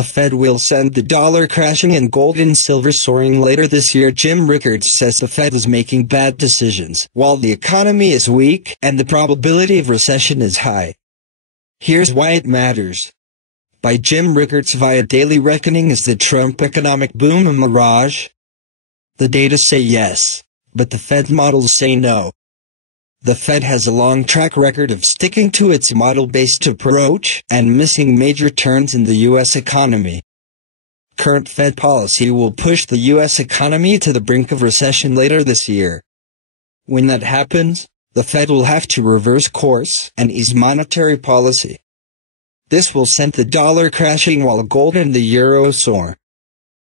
the Fed will send the dollar crashing and gold and silver soaring later this year. Jim Rickards says the Fed is making bad decisions while the economy is weak and the probability of recession is high. Here's why it matters. By Jim Rickards via Daily Reckoning: is the Trump economic boom a mirage? The data say yes, but the Fed models say no. The Fed has a long track record of sticking to its model-based approach and missing major turns in the U.S. economy. Current Fed policy will push the U.S. economy to the brink of recession later this year. When that happens, the Fed will have to reverse course and ease monetary policy. This will send the dollar crashing while gold and the euro soar.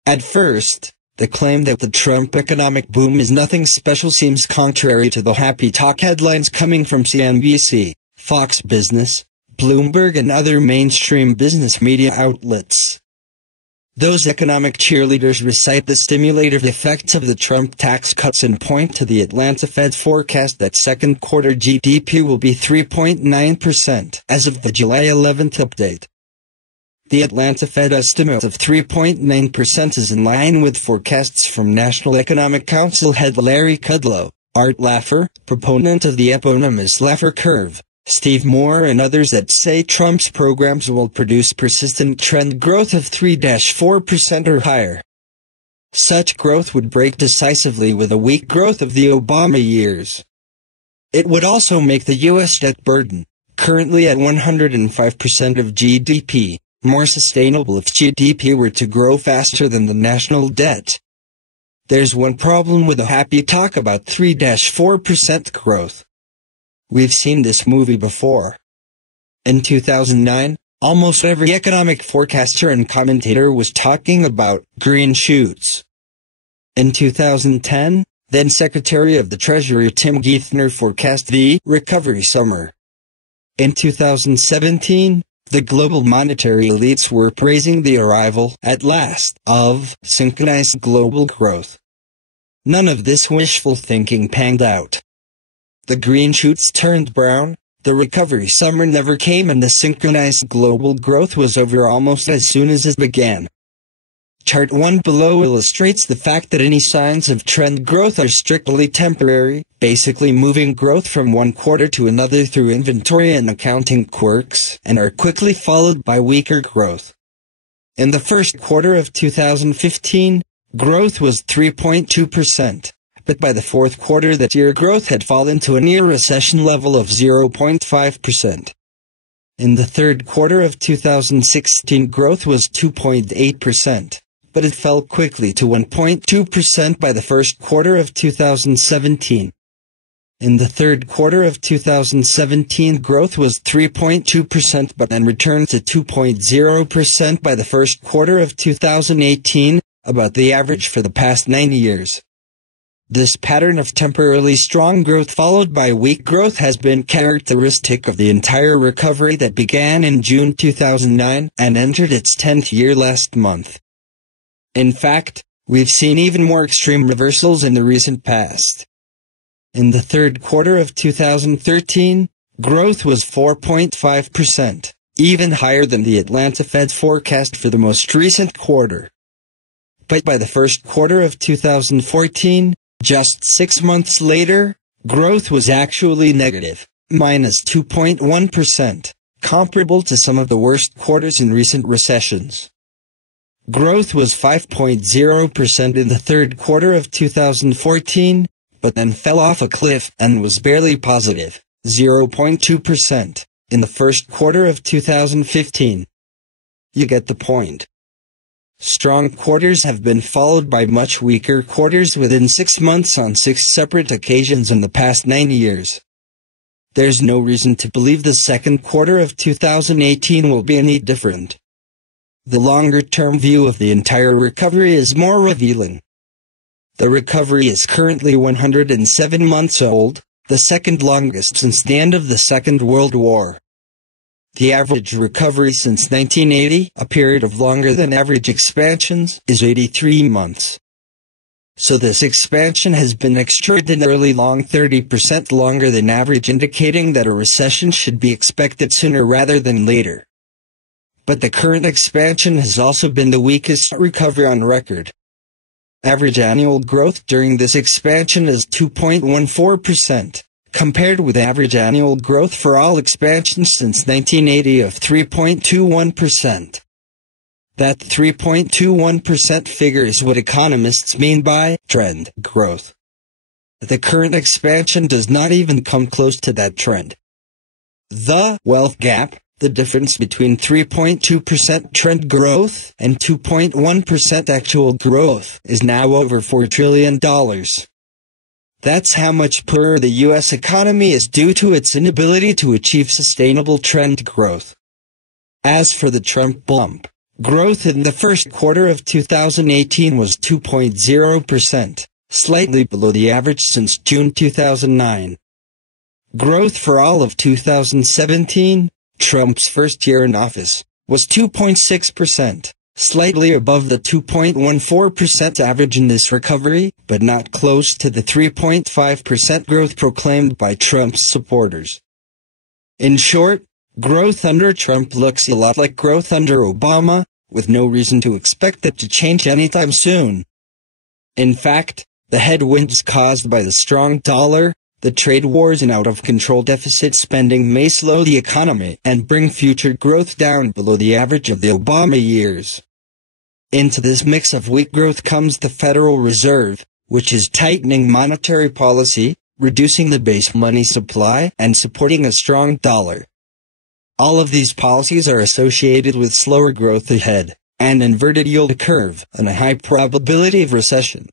At first, the claim that the Trump economic boom is nothing special seems contrary to the happy talk headlines coming from CNBC, Fox Business, Bloomberg and other mainstream business media outlets. Those economic cheerleaders recite the stimulative effects of the Trump tax cuts and point to the Atlanta Fed's forecast that second quarter GDP will be 3.9% as of the July 11th update. The Atlanta Fed estimate of 3.9% is in line with forecasts from National Economic Council head Larry Kudlow, Art Laffer, proponent of the eponymous Laffer curve, Steve Moore and others that say Trump's programs will produce persistent trend growth of 3-4% or higher. Such growth would break decisively with a weak growth of the Obama years. It would also make the U.S. debt burden, currently at 105% of GDP, more sustainable if GDP were to grow faster than the national debt. There's one problem with the happy talk about 3-4% growth. We've seen this movie before. In 2009, almost every economic forecaster and commentator was talking about green shoots. In 2010, then Secretary of the Treasury Tim Geithner forecast the recovery summer. In 2017, the global monetary elites were praising the arrival, at last, of synchronized global growth. None of this wishful thinking panned out. The green shoots turned brown, the recovery summer never came and the synchronized global growth was over almost as soon as it began. Chart 1 below illustrates the fact that any signs of trend growth are strictly temporary, basically moving growth from one quarter to another through inventory and accounting quirks, and are quickly followed by weaker growth. In the first quarter of 2015, growth was 3.2%, but by the fourth quarter that year growth had fallen to a near recession level of 0.5%. In the third quarter of 2016 growth was 2.8%. But it fell quickly to 1.2% by the first quarter of 2017. In the third quarter of 2017 growth was 3.2% but then returned to 2.0% by the first quarter of 2018, about the average for the past 9 years. This pattern of temporarily strong growth followed by weak growth has been characteristic of the entire recovery that began in June 2009 and entered its 10th year last month. In fact, we've seen even more extreme reversals in the recent past. In the third quarter of 2013, growth was 4.5%, even higher than the Atlanta Fed forecast for the most recent quarter. But by the first quarter of 2014, just 6 months later, growth was actually negative, minus 2.1%, comparable to some of the worst quarters in recent recessions. Growth was 5.0% in the third quarter of 2014, but then fell off a cliff and was barely positive, 0.2%, in the first quarter of 2015. You get the point. Strong quarters have been followed by much weaker quarters within 6 months on 6 separate occasions in the past 9 years. There's no reason to believe the second quarter of 2018 will be any different. The longer-term view of the entire recovery is more revealing. The recovery is currently 107 months old, the second longest since the end of the Second World War. The average recovery since 1980, a period of longer than average expansions, is 83 months. So this expansion has been extraordinarily long, 30% longer than average, indicating that a recession should be expected sooner rather than later. but the current expansion has also been the weakest recovery on record. Average annual growth during this expansion is 2.14%, compared with average annual growth for all expansions since 1980 of 3.21%. That 3.21% figure is what economists mean by trend growth. The current expansion does not even come close to that trend. The wealth gap, the difference between 3.2% trend growth and 2.1% actual growth, is now over $4 trillion. That's how much poorer the U.S. economy is due to its inability to achieve sustainable trend growth. As for the Trump bump, growth in the first quarter of 2018 was 2.0%, slightly below the average since June 2009. Growth for all of 2017, Trump's first year in office, was 2.6%, slightly above the 2.14% average in this recovery, but not close to the 3.5% growth proclaimed by Trump's supporters. In short, growth under Trump looks a lot like growth under Obama, with no reason to expect it to change anytime soon. In fact, the headwinds caused by the strong dollar, the trade wars and out-of-control deficit spending may slow the economy and bring future growth down below the average of the Obama years. Into this mix of weak growth comes the Federal Reserve, which is tightening monetary policy, reducing the base money supply, and supporting a strong dollar. All of these policies are associated with slower growth ahead, an inverted yield curve, and a high probability of recession.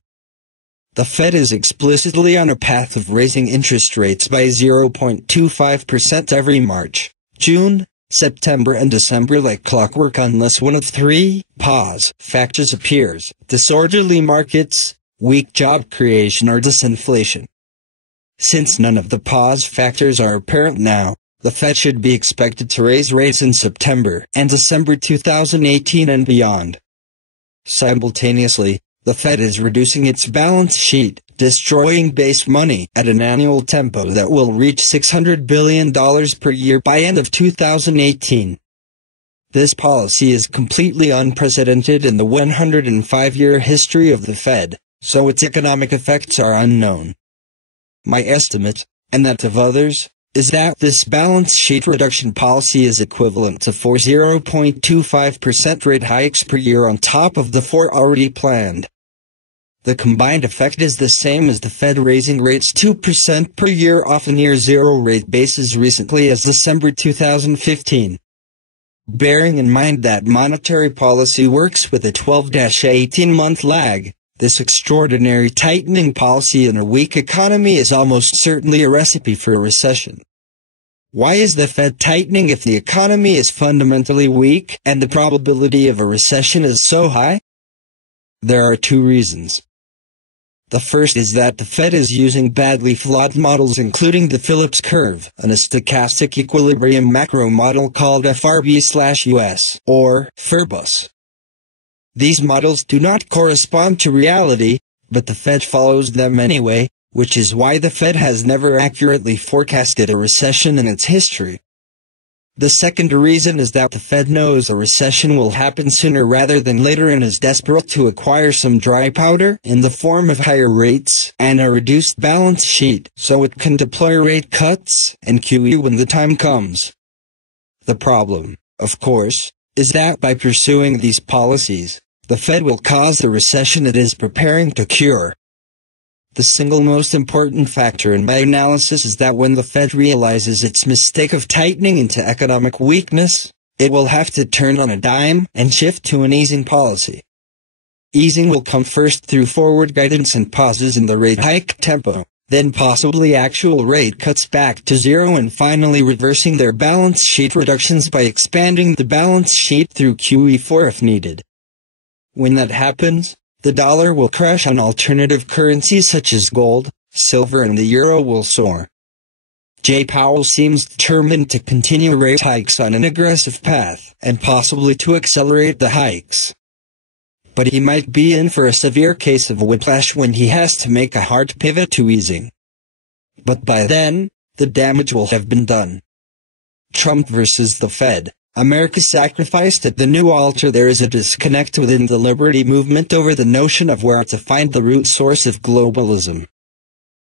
The Fed is explicitly on a path of raising interest rates by 0.25% every March, June, September and December like clockwork unless one of three factors appears: disorderly markets, weak job creation or disinflation. Since none of the factors are apparent now, the Fed should be expected to raise rates in September and December 2018 and beyond. Simultaneously, the Fed is reducing its balance sheet, destroying base money at an annual tempo that will reach $600 billion per year by end of 2018. This policy is completely unprecedented in the 105-year history of the Fed, so its economic effects are unknown. My estimate, and that of others, is that this balance sheet reduction policy is equivalent to 4 0.25% rate hikes per year on top of the 4 already planned. The combined effect is the same as the Fed raising rates 2% per year off a near-zero rate base as recently as December 2015. Bearing in mind that monetary policy works with a 12-18-month lag, this extraordinary tightening policy in a weak economy is almost certainly a recipe for a recession. Why is the Fed tightening if the economy is fundamentally weak and the probability of a recession is so high? There are two reasons. The first is that the Fed is using badly flawed models including the Phillips curve and a stochastic equilibrium macro model called FRB/US, or FRBUS. These models do not correspond to reality, but the Fed follows them anyway, which is why the Fed has never accurately forecasted a recession in its history. The second reason is that the Fed knows a recession will happen sooner rather than later and is desperate to acquire some dry powder in the form of higher rates and a reduced balance sheet so it can deploy rate cuts and QE when the time comes. The problem, of course, is that by pursuing these policies, the Fed will cause the recession it is preparing to cure. The single most important factor in my analysis is that when the Fed realizes its mistake of tightening into economic weakness, it will have to turn on a dime and shift to an easing policy. Easing will come first through forward guidance and pauses in the rate hike tempo, then possibly actual rate cuts back to zero and finally reversing their balance sheet reductions by expanding the balance sheet through QE4 if needed. When that happens, the dollar will crash and alternative currencies such as gold, silver and the euro will soar. Jay Powell seems determined to continue rate hikes on an aggressive path and possibly to accelerate the hikes. But he might be in for a severe case of whiplash when he has to make a hard pivot to easing. But by then, the damage will have been done. Trump versus the Fed, America's sacrificed at the new altar. There is a disconnect within the liberty movement over the notion of where to find the root source of globalism.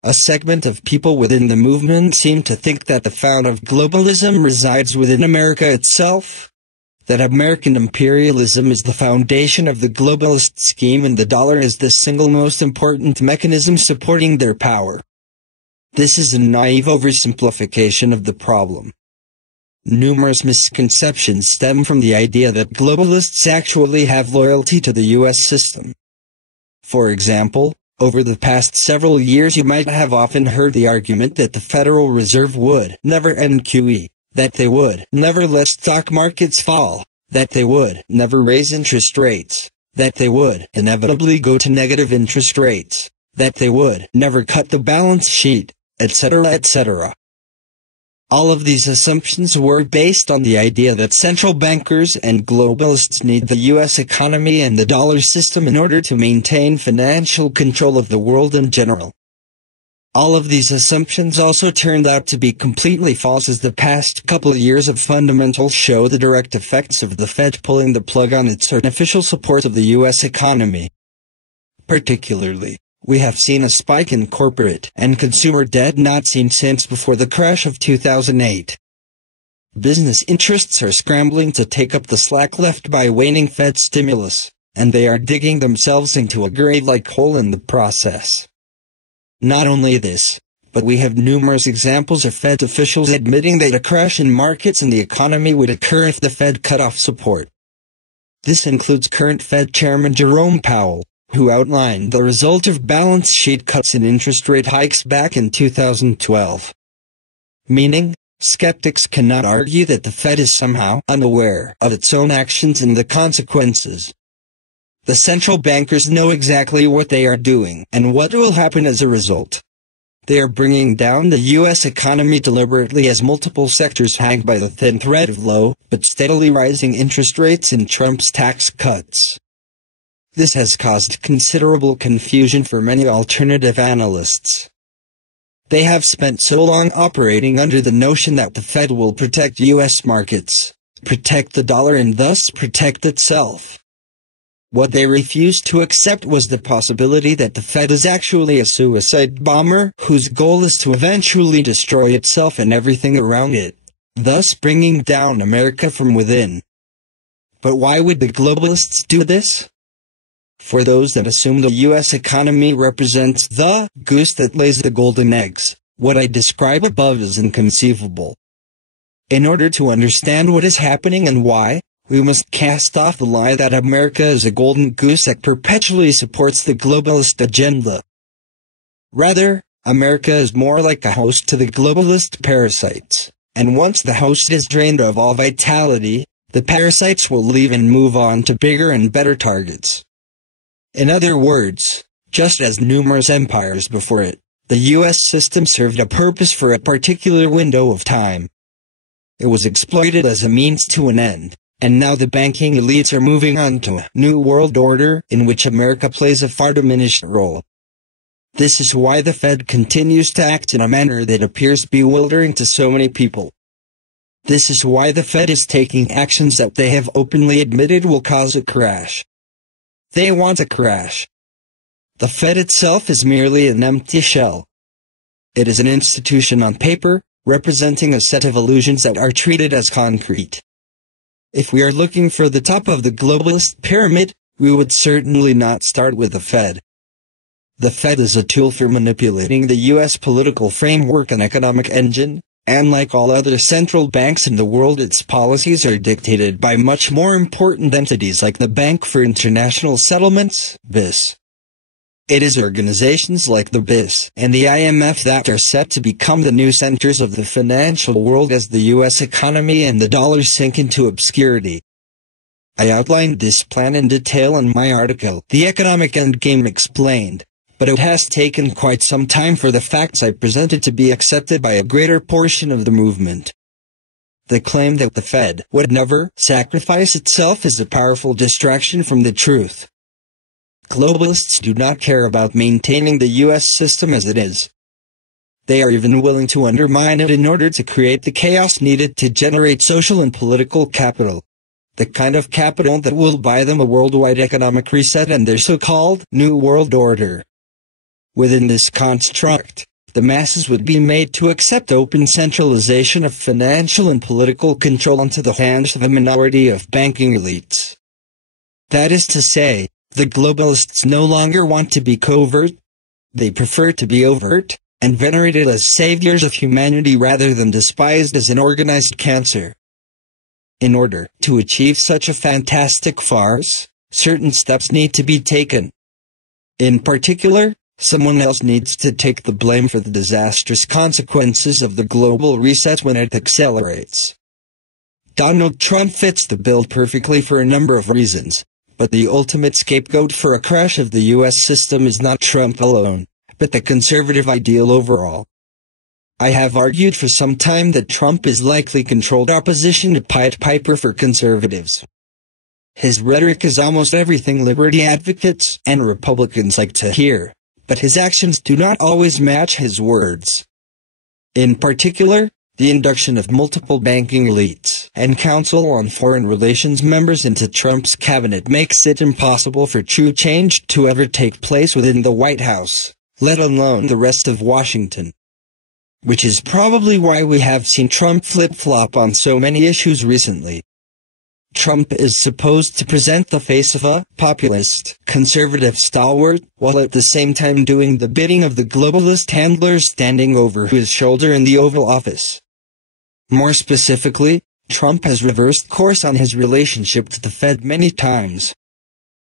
A segment of people within the movement seem to think that the fount of globalism resides within America itself, that American imperialism is the foundation of the globalist scheme and the dollar is the single most important mechanism supporting their power. This is a naive oversimplification of the problem. Numerous misconceptions stem from the idea that globalists actually have loyalty to the U.S. system. For example, over the past several years you might have often heard the argument that the Federal Reserve would never end QE, that they would never let stock markets fall, that they would never raise interest rates, that they would inevitably go to negative interest rates, that they would never cut the balance sheet, etc., etc. All of these assumptions were based on the idea that central bankers and globalists need the U.S. economy and the dollar system in order to maintain financial control of the world in general. All of these assumptions also turned out to be completely false, as the past couple of years of fundamentals show the direct effects of the Fed pulling the plug on its artificial support of the U.S. economy. Particularly, we have seen a spike in corporate and consumer debt not seen since before the crash of 2008. Business interests are scrambling to take up the slack left by waning Fed stimulus, and they are digging themselves into a grave-like hole in the process. Not only this, but we have numerous examples of Fed officials admitting that a crash in markets and the economy would occur if the Fed cut off support. This includes current Fed Chairman Jerome Powell, who outlined the result of balance sheet cuts and interest rate hikes back in 2012. Meaning, skeptics cannot argue that the Fed is somehow unaware of its own actions and the consequences. The central bankers know exactly what they are doing and what will happen as a result. They are bringing down the U.S. economy deliberately as multiple sectors hang by the thin thread of low but steadily rising interest rates and Trump's tax cuts. This has caused considerable confusion for many alternative analysts. They have spent so long operating under the notion that the Fed will protect U.S. markets, protect the dollar and thus protect itself. What they refused to accept was the possibility that the Fed is actually a suicide bomber whose goal is to eventually destroy itself and everything around it, thus bringing down America from within. But why would the globalists do this? For those that assume the U.S. economy represents the goose that lays the golden eggs, what I describe above is inconceivable. In order to understand what is happening and why, we must cast off the lie that America is a golden goose that perpetually supports the globalist agenda. Rather, America is more like a host to the globalist parasites, and once the host is drained of all vitality, the parasites will leave and move on to bigger and better targets. In other words, just as numerous empires before it, the U.S. system served a purpose for a particular window of time. It was exploited as a means to an end, and now the banking elites are moving on to a new world order in which America plays a far diminished role. This is why the Fed continues to act in a manner that appears bewildering to so many people. This is why the Fed is taking actions that they have openly admitted will cause a crash. They want a crash. The Fed itself is merely an empty shell. It is an institution on paper, representing a set of illusions that are treated as concrete. If we are looking for the top of the globalist pyramid, we would certainly not start with the Fed. The Fed is a tool for manipulating the U.S. political framework and economic engine, and like all other central banks in the world, its policies are dictated by much more important entities like the Bank for International Settlements, BIS. It is organizations like the BIS and the IMF that are set to become the new centers of the financial world as the U.S. economy and the dollar sink into obscurity. I outlined this plan in detail in my article, The Economic Endgame Explained, but it has taken quite some time for the facts I presented to be accepted by a greater portion of the movement. The claim that the Fed would never sacrifice itself is a powerful distraction from the truth. Globalists do not care about maintaining the U.S. system as it is. They are even willing to undermine it in order to create the chaos needed to generate social and political capital. The kind of capital that will buy them a worldwide economic reset and their so-called New World Order. Within this construct, the masses would be made to accept open centralization of financial and political control into the hands of a minority of banking elites. That is to say, the globalists no longer want to be covert. They prefer to be overt, and venerated as saviors of humanity rather than despised as an organized cancer. In order to achieve such a fantastic farce, certain steps need to be taken. In particular, someone else needs to take the blame for the disastrous consequences of the global reset when it accelerates. Donald Trump fits the bill perfectly for a number of reasons, but the ultimate scapegoat for a crash of the U.S. system is not Trump alone, but the conservative ideal overall. I have argued for some time that Trump is likely controlled opposition to Pied Piper for conservatives. His rhetoric is almost everything liberty advocates and Republicans like to hear, but his actions do not always match his words. In particular, the induction of multiple banking elites and Council on Foreign Relations members into Trump's cabinet makes it impossible for true change to ever take place within the White House, let alone the rest of Washington. Which is probably why we have seen Trump flip-flop on so many issues recently. Trump is supposed to present the face of a populist, conservative stalwart, while at the same time doing the bidding of the globalist handlers standing over his shoulder in the Oval Office. More specifically, Trump has reversed course on his relationship to the Fed many times.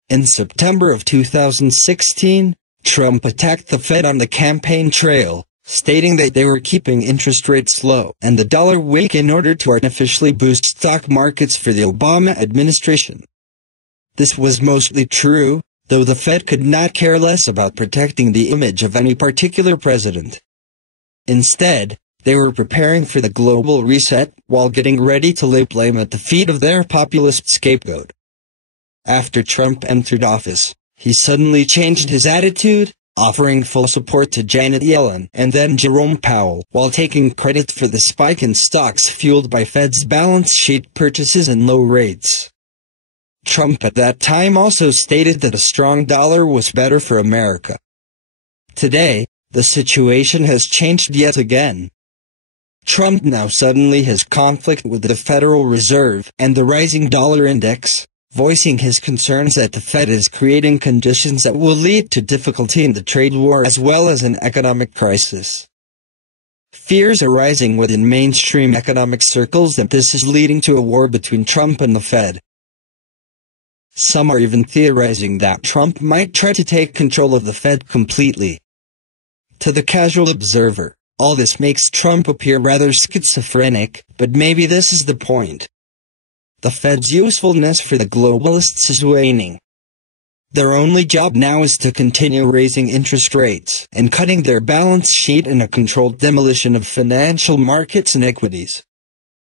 In September of 2016, Trump attacked the Fed on the campaign trail, stating that they were keeping interest rates low and the dollar weak in order to artificially boost stock markets for the Obama administration. This was mostly true, though the Fed could not care less about protecting the image of any particular president. Instead, they were preparing for the global reset while getting ready to lay blame at the feet of their populist scapegoat. After Trump entered office, he suddenly changed his attitude, offering full support to Janet Yellen and then Jerome Powell, while taking credit for the spike in stocks fueled by Fed's balance sheet purchases and low rates. Trump at that time also stated that a strong dollar was better for America. Today, the situation has changed yet again. Trump now suddenly has conflict with the Federal Reserve and the rising dollar index, voicing his concerns that the Fed is creating conditions that will lead to difficulty in the trade war as well as an economic crisis. Fears are rising within mainstream economic circles that this is leading to a war between Trump and the Fed. Some are even theorizing that Trump might try to take control of the Fed completely. To the casual observer, all this makes Trump appear rather schizophrenic, but maybe this is the point. The Fed's usefulness for the globalists is waning. Their only job now is to continue raising interest rates and cutting their balance sheet in a controlled demolition of financial markets and equities.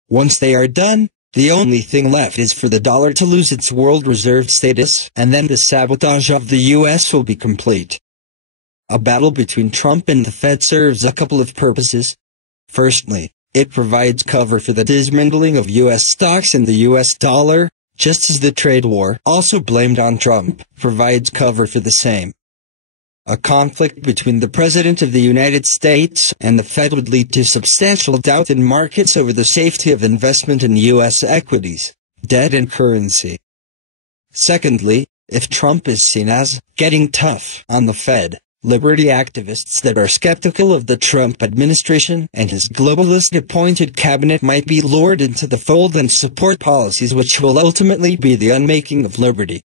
Once they are done, the only thing left is for the dollar to lose its world reserve status, and then the sabotage of the U.S. will be complete. A battle between Trump and the Fed serves a couple of purposes. Firstly, it provides cover for the dismantling of U.S. stocks and the U.S. dollar, just as the trade war, also blamed on Trump, provides cover for the same. A conflict between the President of the United States and the Fed would lead to substantial doubt in markets over the safety of investment in U.S. equities, debt and currency. Secondly, if Trump is seen as getting tough on the Fed, liberty activists that are skeptical of the Trump administration and his globalist-appointed cabinet might be lured into the fold and support policies which will ultimately be the unmaking of liberty.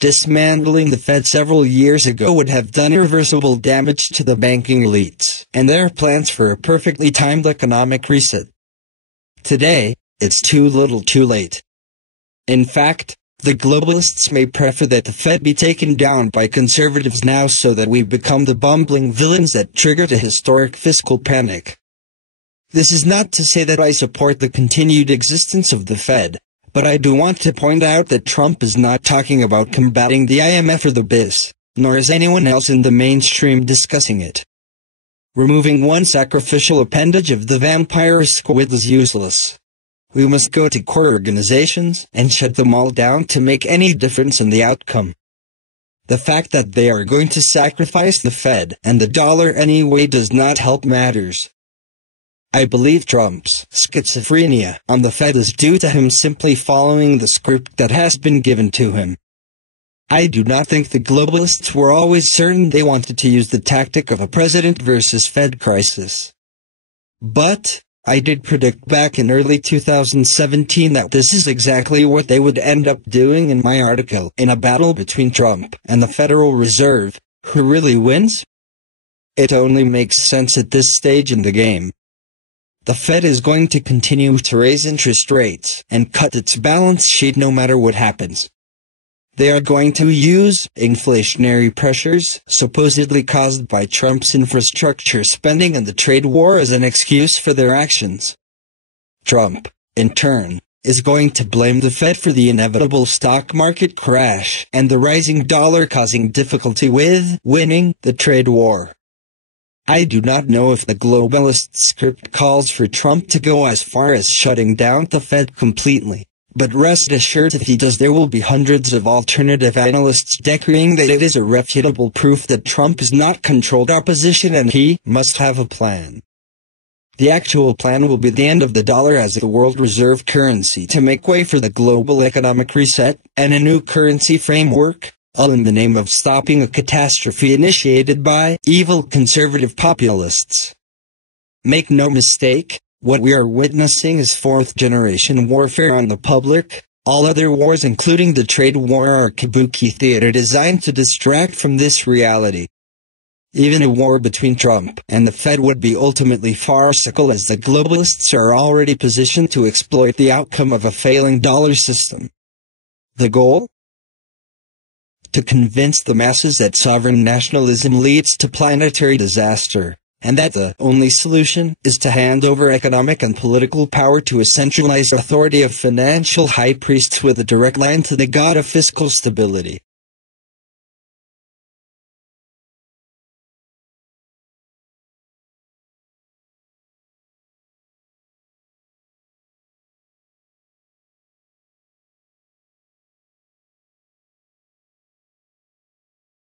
Dismantling the Fed several years ago would have done irreversible damage to the banking elites and their plans for a perfectly timed economic reset. Today, it's too little too late. In fact, the globalists may prefer that the Fed be taken down by conservatives now so that we become the bumbling villains that triggered a historic fiscal panic. This is not to say that I support the continued existence of the Fed, but I do want to point out that Trump is not talking about combating the IMF or the BIS, nor is anyone else in the mainstream discussing it. Removing one sacrificial appendage of the vampire squid is useless. We must go to core organizations and shut them all down to make any difference in the outcome. The fact that they are going to sacrifice the Fed and the dollar anyway does not help matters. I believe Trump's schizophrenia on the Fed is due to him simply following the script that has been given to him. I do not think the globalists were always certain they wanted to use the tactic of a president versus Fed crisis. But I did predict back in early 2017 that this is exactly what they would end up doing in my article. In a battle between Trump and the Federal Reserve, who really wins? It only makes sense at this stage in the game. The Fed is going to continue to raise interest rates and cut its balance sheet no matter what happens. They are going to use inflationary pressures, supposedly caused by Trump's infrastructure spending and the trade war, as an excuse for their actions. Trump, in turn, is going to blame the Fed for the inevitable stock market crash and the rising dollar causing difficulty with winning the trade war. I do not know if the globalist script calls for Trump to go as far as shutting down the Fed completely. But rest assured, if he does, there will be hundreds of alternative analysts declaring that it is irrefutable proof that Trump is not controlled opposition and he must have a plan. The actual plan will be the end of the dollar as the world reserve currency to make way for the global economic reset and a new currency framework, all in the name of stopping a catastrophe initiated by evil conservative populists. Make no mistake, what we are witnessing is fourth-generation warfare on the public. All other wars, including the trade war, are kabuki theater designed to distract from this reality. Even a war between Trump and the Fed would be ultimately farcical, as the globalists are already positioned to exploit the outcome of a failing dollar system. The goal? To convince the masses that sovereign nationalism leads to planetary disaster, and that the only solution is to hand over economic and political power to a centralized authority of financial high priests with a direct line to the god of fiscal stability.